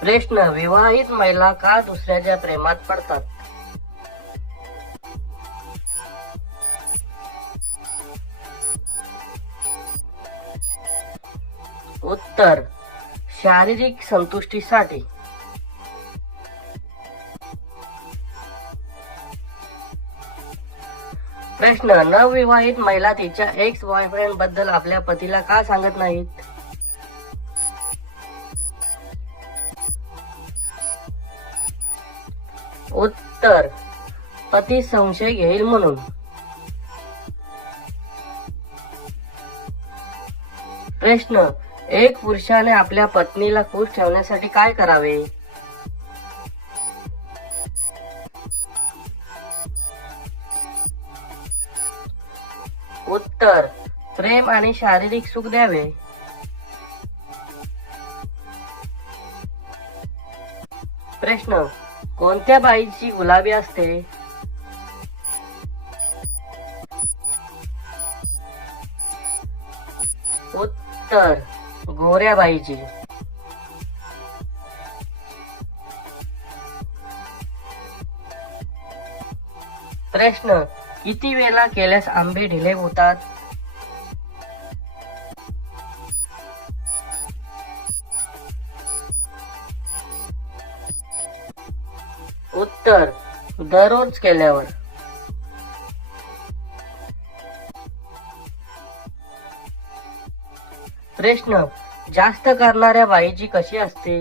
प्रश्न विवाहित महिला का दुसऱ्याच्या प्रेमात पडतात? उत्तर शारीरिक संतुष्टीसाठी. प्रश्न नवविवाहित महिला तिच्या एक्स बॉयफ्रेंडबद्दल आपल्या पतीला का सांगत नाहीत? उत्तर. पती संशय घेईल म्हणून. प्रश्न एक पुरुषाने आपल्या पत्नीला खुश ठेवण्यासाठी काय करावे? उत्तर प्रेम आणि शारीरिक सुख द्यावे. प्रश्न कोणत्या बाईची गुलाबी असते? उत्तर गोऱ्या बाईची. प्रश्न किती वेळा केल्यास आंबे ढिले होतात? उत्तर दररोज केल्यावर. प्रश्न जास्त करणाऱ्या बाईची कशी असते?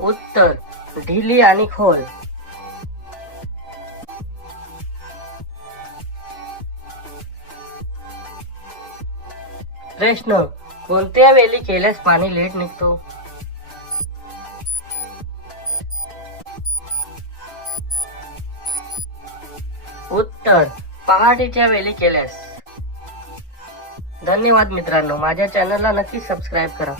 उत्तर ढिली आणि खोल. प्रश्न कोणत्या वेळी केल्यास पाणी लेट निघतो? उत्तर पहाटेच्या वेळी केल्यास. धन्यवाद मित्रांनो माझ्या चॅनलला नक्की सबस्क्राईब करा.